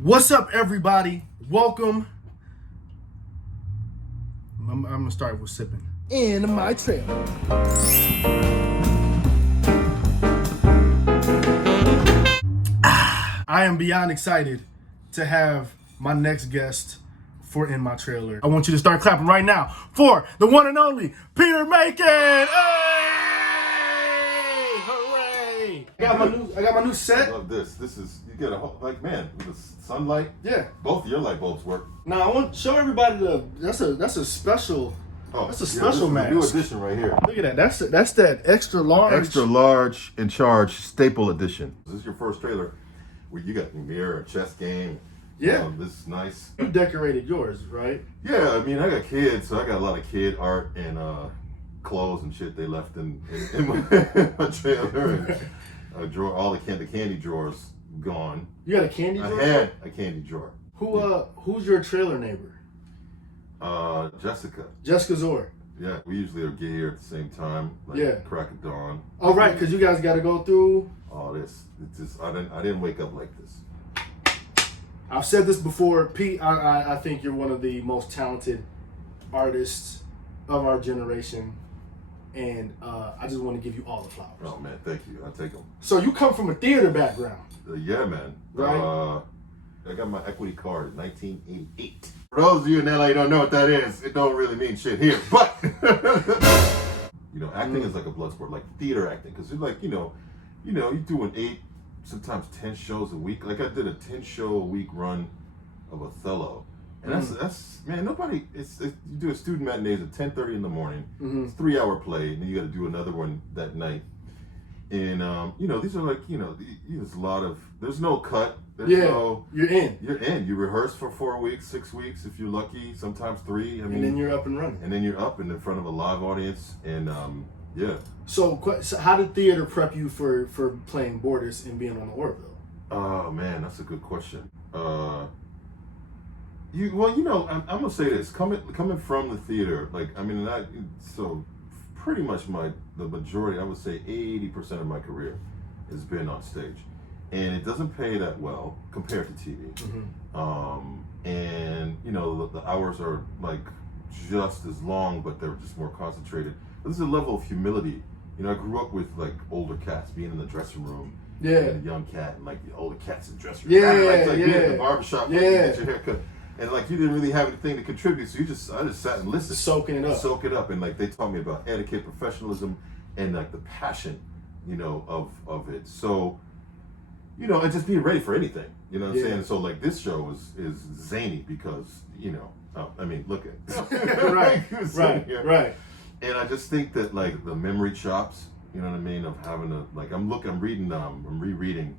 What's up, everybody? Welcome. I'm gonna start with sipping. In my trailer. I am beyond excited to have my next guest for In My Trailer. I want you to start clapping right now for the one and only Peter Macon. Hey! Hooray! I got my new set. I love this. This is, you get a whole, like, man, with the sunlight. Yeah. Both your light bulbs work. Now I want to show everybody that's a special. That's a special mask. New edition right here. Look at that. That's that extra large. Extra large in charge staple edition. This is your first trailer where you got a mirror, a chess game. Yeah. This is nice. You decorated yours, right? Yeah, I mean, I got kids, so I got a lot of kid art and clothes and shit they left in my trailer. And a drawer, all the candy drawers gone. You got a candy drawer? I had a candy drawer. Who's your trailer neighbor? Jessica. Jessica Zor. Yeah, we usually are get here at the same time. Like Yeah. Crack of dawn. Oh, right, because you guys got to go through. All this. It's just I didn't wake up like this. I've said this before, Pete. I think you're one of the most talented artists of our generation, and I just want to give you all the flowers. Oh man, thank you. I take them. So you come from a theater background. Yeah, man. Right. I got my equity card in 1988. For those of you in LA who don't know what that is, it don't really mean shit here. But you know, acting is like a blood sport, like theater acting, because you're like, you're doing 8, sometimes 10 shows a week. Like I did a 10-show-a-week run of Othello, and that's man, nobody. You do a student matinees at 10:30 in the morning. Mm-hmm. It's a 3-hour play, and then you got to do another one that night. And these are like, there's a lot of, there's no cut. There's no, you're in. You're in. You rehearse for 4 weeks, 6 weeks if you're lucky. Sometimes 3. And then you're up and running. And then you're up and in front of a live audience, and yeah. So how did theater prep you for playing Bortus and being on the Orville? Oh man, that's a good question. I'm gonna say this. Coming from the theater, so pretty much the majority, I would say 80% of my career has been on stage, and it doesn't pay that well compared to TV. Mm-hmm. And the hours are like just as long, but they're just more concentrated. But there's a level of humility. I grew up with like older cats being in the dressing room. Yeah. And a young cat and like the older cats in the dressing room. Yeah, being in the barbershop, yeah. you get your haircut. And like you didn't really have anything to contribute, so I just sat and listened. Soak it up. And like they taught me about etiquette, professionalism, and like the passion, of it. So, and just being ready for anything. You know what I'm saying? So like this show is zany because, look at Right. And I just think that like the memory chops, you know what I mean, of having I'm rereading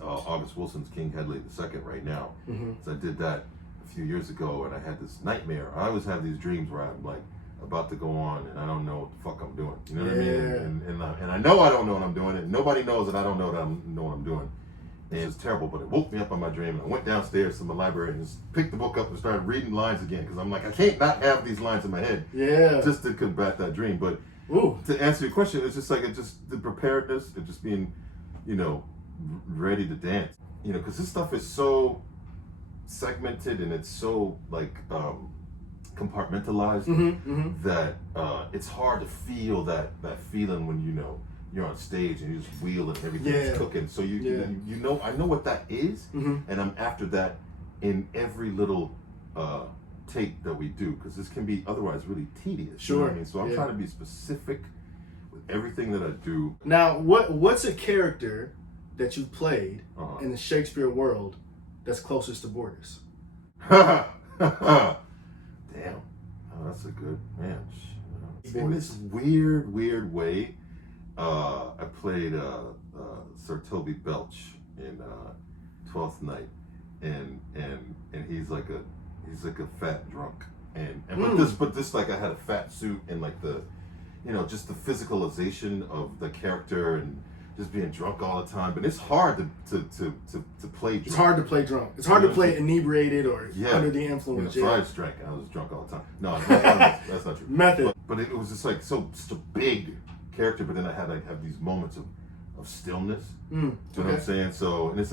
August Wilson's King Hedley II right now. Mm-hmm. So I did that a few years ago, and I had this nightmare. I always have these dreams where I'm like about to go on, and I don't know what the fuck I'm doing. You know what I mean? And I know I don't know what I'm doing, and nobody knows that I don't know what I'm doing. And it's terrible, but it woke me up on my dream, and I went downstairs to my library and just picked the book up and started reading lines again, because I'm like, I can't not have these lines in my head. Yeah. Just to combat that dream. But to answer your question, it's just like the preparedness, it just being, ready to dance. Because this stuff is so segmented and it's so like compartmentalized that it's hard to feel that feeling when you're on stage and you just wheel and everything's cooking. So I know what that is, and I'm after that in every little take that we do, because this can be otherwise really tedious. Sure. You know what I mean? So I'm trying to be specific with everything that I do. Now, what's a character that you played in the Shakespeare world that's closest to Bortus? Damn. Oh, that's a good man. In this weird way, I played Sir Toby Belch in Twelfth Night, and he's like a fat drunk, but this like I had a fat suit and like the, just the physicalization of the character and just being drunk all the time. But it's hard to play drunk. It's hard to play drunk. It's hard to play inebriated or under the influence. I was drank. I was drunk all the time. No, that's not true. Method. But it was just like so just a big character. But then I had have these moments stillness. Mm, You know what I'm saying? So, and it's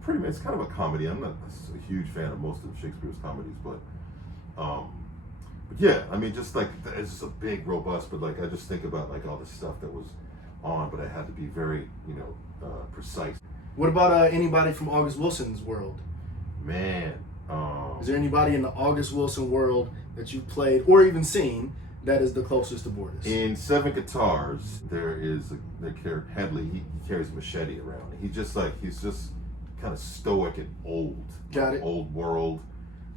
pretty much, it's kind of a comedy. I'm not a huge fan of most of Shakespeare's comedies, but yeah, I mean, just like it's just a big, robust. But like, I just think about like all the stuff that was on, but I had to be very, precise. What about anybody from August Wilson's world? Man, is there anybody in the August Wilson world that you've played or even seen that is the closest to Bortus? In Seven Guitars, there is the character Headley. He carries a machete around. He's just kind of stoic and old. Got it. Old world.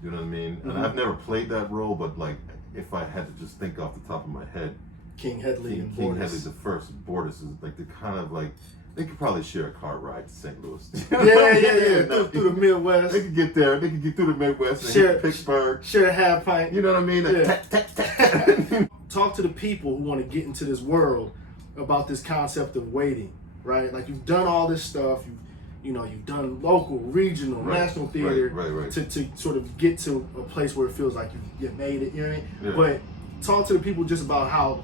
You know what I mean? Mm-hmm. And I've never played that role, but like, if I had to just think off the top of my head, King Headley and King Bortus. Headley's the first. Bortus is like the kind of like, they could probably share a car ride to St. Louis. Yeah. through the Midwest. They could get there. They could get through the Midwest and hit Pittsburgh. Share a half pint. You know what I mean? Yeah. Talk to the people who want to get into this world about this concept of waiting, right? Like, you've done all this stuff. You've done local, regional, national theater right. To sort of get to a place where it feels like you made it. You know what I mean? Yeah. But talk to the people just about how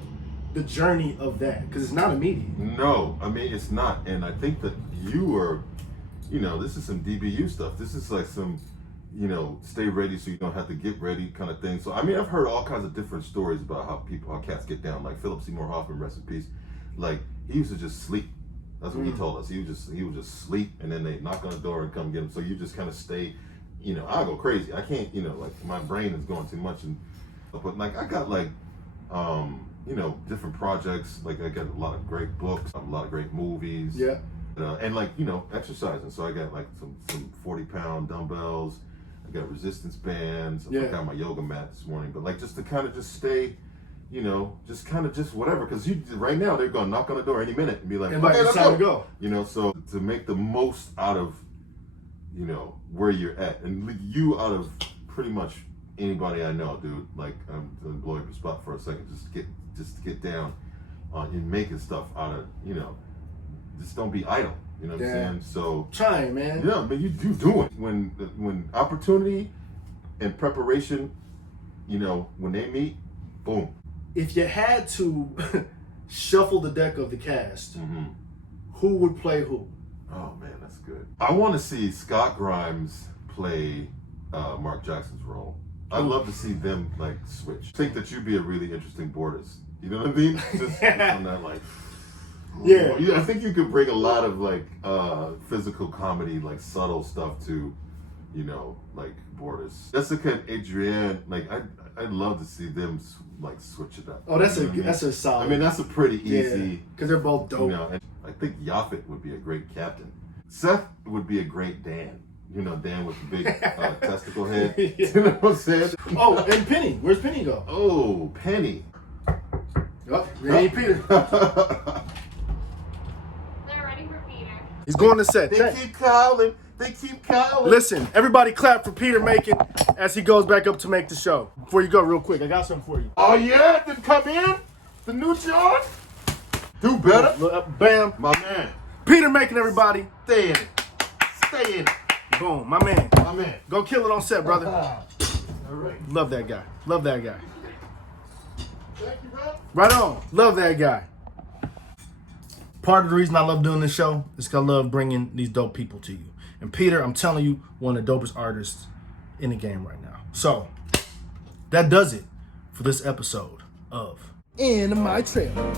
the journey of that, because it's not immediate. No, I mean, it's not. And I think that you are, this is some DBU stuff. This is like some, stay ready so you don't have to get ready kind of thing. So, I mean, I've heard all kinds of different stories about how cats get down. Like Philip Seymour Hoffman, rest in peace. Like, he used to just sleep. That's what he told us. He would just sleep, and then they knock on the door and come get him. So you just kind of stay, I go crazy. I can't, like my brain is going too much. But like, I got like, different projects. Like, I got a lot of great books, a lot of great movies. Yeah. And like, exercising. So I got like some 40-pound dumbbells. I got resistance bands. I got my yoga mat this morning. But like, just to kind of just stay, just whatever. Because right now they're going to knock on the door any minute and be like, okay, it's time to go. So to make the most out of, where you're at, and you out of pretty much anybody I know, dude. Like, I'm gonna blow your spot for a second. Just get down in making stuff out of, just don't be idle. You know what I'm saying? So trying, man. Yeah, but you do it when opportunity and preparation, when they meet, boom. If you had to shuffle the deck of the cast, who would play who? Oh man, that's good. I want to see Scott Grimes play Mark Jackson's role. I'd love to see them like switch. I think that you'd be a really interesting Bortus. You know what I mean? Just on that like. Yeah, I think you could bring a lot of like physical comedy, like subtle stuff to, like Bortus. Jessica and Adrienne, like I'd love to see them like switch it up. Oh, that's a solid. I mean, that's a pretty easy. Because they're both dope. And I think Yaphet would be a great captain. Seth would be a great Dan. Dan with the big testicle head. You know what I'm saying? Oh, and Penny. Where's Penny go? Oh, Penny. Oh, they ain't Peter. He's going to set. They keep calling. They keep calling. Listen, everybody clap for Peter Macon as he goes back up to make the show. Before you go, real quick, I got something for you. Oh, yeah? Then come in? The new John? Do better. Bam. My man. Peter Macon, everybody. Stay in it. Stay in it. Boom, my man. My man. Go kill it on set, brother. All right. Love that guy. Love that guy. Thank you, bro. Right on. Love that guy. Part of the reason I love doing this show is because I love bringing these dope people to you. And Peter, I'm telling you, one of the dopest artists in the game right now. So, that does it for this episode of In My Trailer.